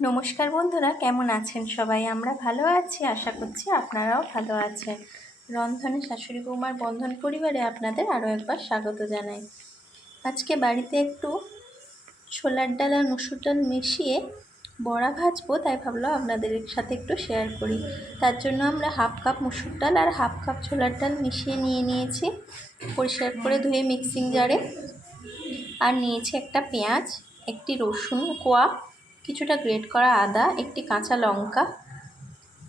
নমস্কার বন্ধুরা, কেমন আছেন সবাই? আমরা ভালো আছি, আশা করছি আপনারাও ভালো আছেন। রন্ধনে শাশুড়ি বৌমার বন্ধন পরিবারে আপনাদের আরও একবার স্বাগত জানাই। আজকে বাড়িতে একটু ছোলার ডাল আর মুসুর ডাল মিশিয়ে বড়া ভাজবো, তাই ভাবলাম আপনাদের সাথে একটু শেয়ার করি। তার জন্য আমরা হাফ কাপ মুসুর ডাল আর হাফ কাপ ছোলার ডাল মিশিয়ে নিয়ে নিয়েছি। পরিষ্কার করে ধুয়ে মিক্সিং জারে আর নিয়েছি একটা পেঁয়াজ, একটি রসুন কোয়া কিছুটা গ্রেট করা আদা, একটি কাঁচা লঙ্কা।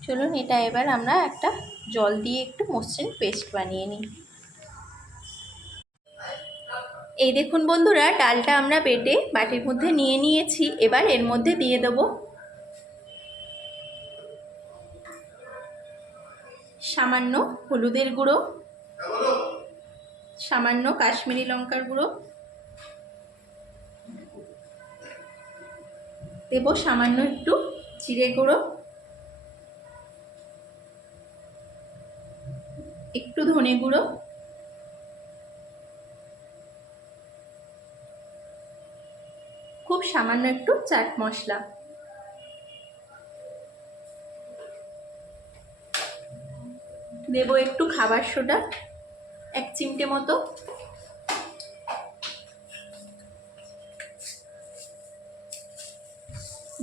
চলুন এটা এবার আমরা একটা জল দিয়ে একটু মসৃণ পেস্ট বানিয়ে নিই। এই দেখুন বন্ধুরা, ডালটা আমরা বেটে বাটির মধ্যে নিয়ে নিয়েছি। এবার এর মধ্যে দিয়ে দেবো সামান্য হলুদের গুঁড়ো, সামান্য কাশ্মীরি লঙ্কার গুঁড়ো দেব সামান্য একটু জিরে গুঁড়ো। একটু ধনে গুঁড়ো। খুব সামান্য একটু চাট মশলা। দেব একটু খাবার সোডা, এক চিমটে মতো।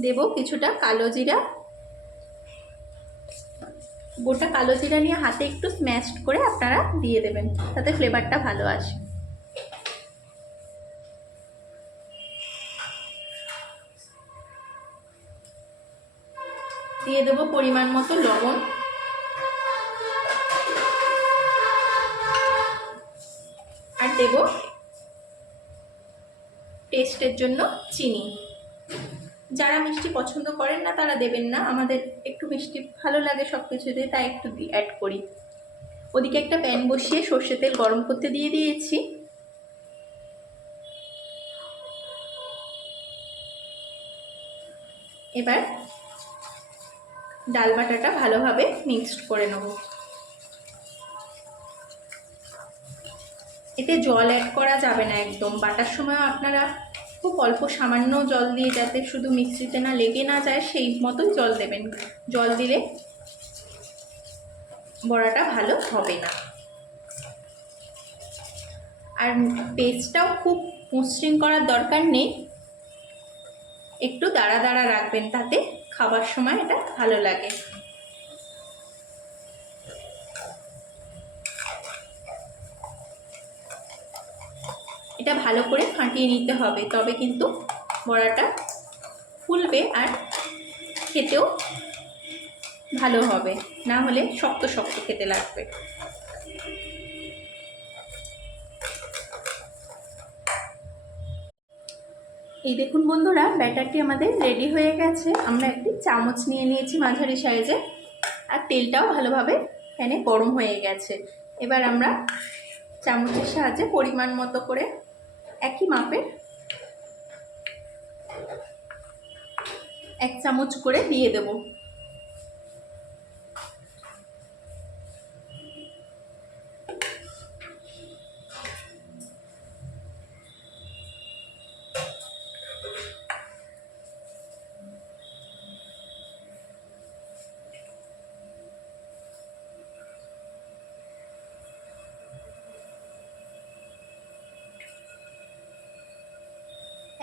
দেব কিছুটা কালো জিরা। গোটা কালো জিরা নিয়ে হাতে একটু স্ম্যাশড করে আপনারা দিয়ে দেবেন, তাতে ফ্লেভারটা ভালো আসে। দিয়ে দেবো পরিমাণ মতো লবণ। আর দেব টেস্টের জন্য চিনি। যারা মিষ্টি পছন্দ করেন না, তারা দেবেন না। আমাদের একটু মিষ্টি ভালো লাগে সব কিছুতে তাই একটু অ্যাড করি। ওদিকে একটা প্যান বসিয়ে সর্ষে তেল গরম করতে দিয়ে দিয়েছি। এবার ডাল বাটাটা ভালোভাবে মিক্সড করে নেব। এতে জল অ্যাড করা যাবে না একদম। বাটার সময় আপনারা খুব অল্প সামান্য জল দিয়ে যাতে শুধু মিক্সিতে না লেগে না যায়, সেই মতোই জল দেবেন। জল দিলে বড়াটা ভালো হবে না। আর পেস্টটাও খুব মসৃণ করার দরকার নেই। একটু দাঁড়া দাঁড়া রাখবেন, তাতে খাবার সময় এটা ভালো লাগে। এটা ভালো করে ফাটিয়ে নিতে হবে। তবে কিন্তু বড়াটা ফুলবে আর খেতেও ভালো হবে। না হলে শক্ত শক্ত খেতে লাগবে। এই দেখুন বন্ধুরা, ব্যাটারটি আমাদের রেডি হয়ে গেছে। আমরা একটি চামচ নিয়ে নিয়েছি মাঝারি সাইজে আর তেলটাও ভালোভাবে প্যানে গরম হয়ে গেছে। এবার আমরা চামচের সাহায্যে পরিমাণ মতো করে একই মাপের। এক চামচ করে দিয়ে দেব।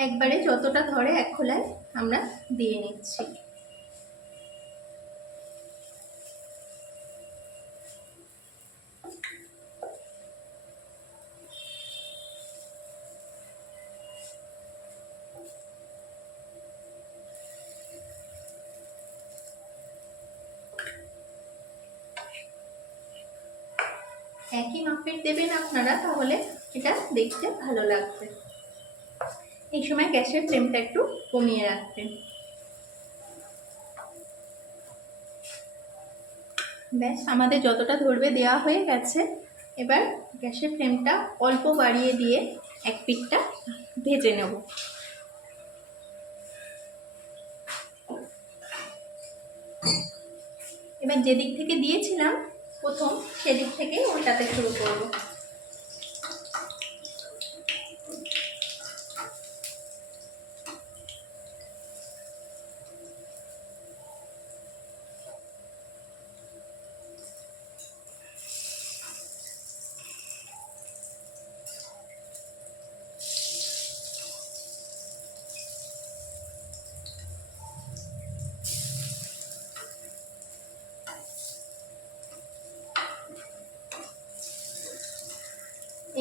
একবারে যতটা ধরে এক খোলায় আমরা দিয়ে নিচ্ছি। একই মাপের দেবেন আপনারা, তাহলে এটা দেখতে ভালো লাগবে। এই সময় গ্যাসের ফ্লেমটা একটু কমিয়ে রাখবেন ব্যাস, আমাদের যতটা ধরবে দেওয়া হয়ে গেছে। এবার গ্যাসের ফ্লেমটা অল্প বাড়িয়ে দিয়ে এক পিঠটা ভেজে নেব। এবার যেদিক থেকে দিয়েছিলাম প্রথম, সেদিক থেকে ওইটাতে শুরু করব।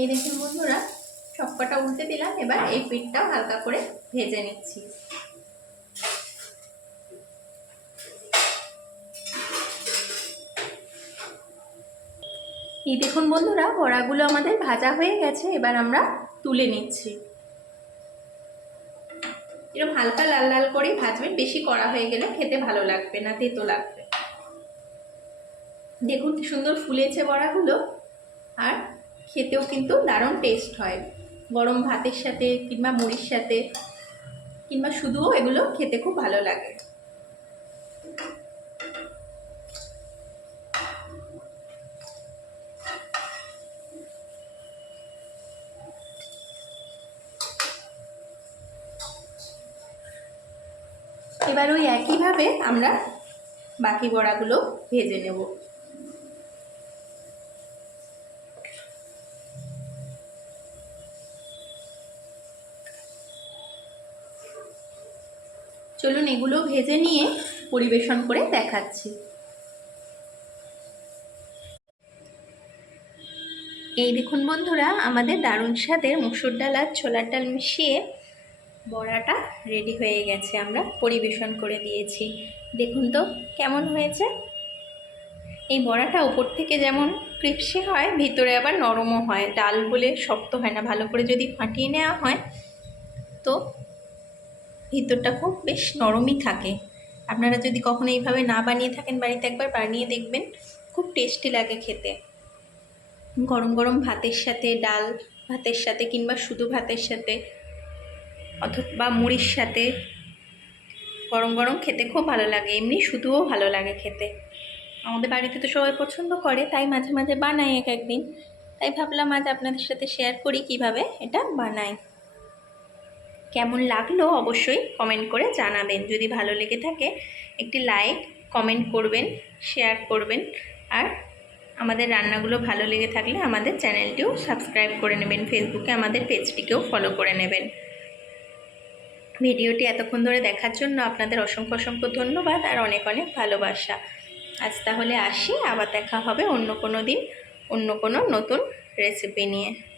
এই দেখুন বন্ধুরা, সবকটা উল্টে দিলাম, এবার এই পিঠটাও হালকা করে ভেজে নিচ্ছি। এই দেখুন বন্ধুরা, বড়াগুলো আমাদের ভাজা হয়ে গেছে, এবার আমরা তুলে নিচ্ছি। এরকম হালকা লাল লাল করেই ভাজবেন বেশি কড়া হয়ে গেলে খেতে ভালো লাগবে না, তেতো লাগবে। দেখুন কি সুন্দর ফুলেছে বড়াগুলো, আর খেতেও কিন্তু দারুণ টেস্ট হয়। গরম ভাতের সাথে কিংবা মুড়ির সাথে কিংবা শুধুও এগুলো খেতে খুব ভালো লাগে। এবার ওই একইভাবে আমরা বাকি বড়াগুলো ভেজে নেব। চলুন এগুলো ভেজে নিয়ে পরিবেশন করে দেখাচ্ছি। এই দেখুন বন্ধুরা, আমাদের দারুণ স্বাদের মুসুর ডাল আর ছোলার ডাল মিশিয়ে বড়াটা রেডি হয়ে গেছে, আমরা পরিবেশন করে দিয়েছি। দেখুন তো কেমন হয়েছে। এই বড়াটা ওপর থেকে যেমন ক্রিপসি হয়, ভিতরে আবার নরমও হয়। ডাল বলে শক্ত হয় না, ভালো করে যদি ফাটিয়ে নেওয়া হয়, তো ভিতরটা খুব বেশ নরমই থাকে। আপনারা যদি কখনো এইভাবে না বানিয়ে থাকেন বাড়িতে একবার বানিয়ে দেখবেন, খুব টেস্টি লাগে খেতে। গরম গরম ভাতের সাথে ডাল ভাতের সাথে কিংবা শুধু ভাতের সাথে অথবা মুড়ির সাথে গরম গরম খেতে খুব ভালো লাগে, এমনি শুধুও ভালো লাগে খেতে। আমাদের বাড়িতে তো সবাই পছন্দ করে, তাই মাঝে মাঝে বানাই এক একদিন। তাই ভাবলাম আজ আপনাদের সাথে শেয়ার করি কীভাবে এটা বানাই। কেমন লাগল অবশ্যই কমেন্ট করে জানাবেন। যদি ভালো লেগে থাকে, একটি লাইক কমেন্ট করবেন শেয়ার করবেন। আর আমাদের রান্নাগুলো ভালো লেগে থাকলে আমাদের চ্যানেলটিও সাবস্ক্রাইব করে নেবেন। ফেসবুকে আমাদের পেজটিকেও ফলো করে নেবেন। ভিডিওটি এতক্ষণ ধরে দেখার জন্য আপনাদের অসংখ্য অসংখ্য ধন্যবাদ আর অনেক অনেক ভালোবাসা। আজ তাহলে আসি, আবার দেখা হবে অন্য কোনো দিন, অন্য কোনো নতুন রেসিপি নিয়ে।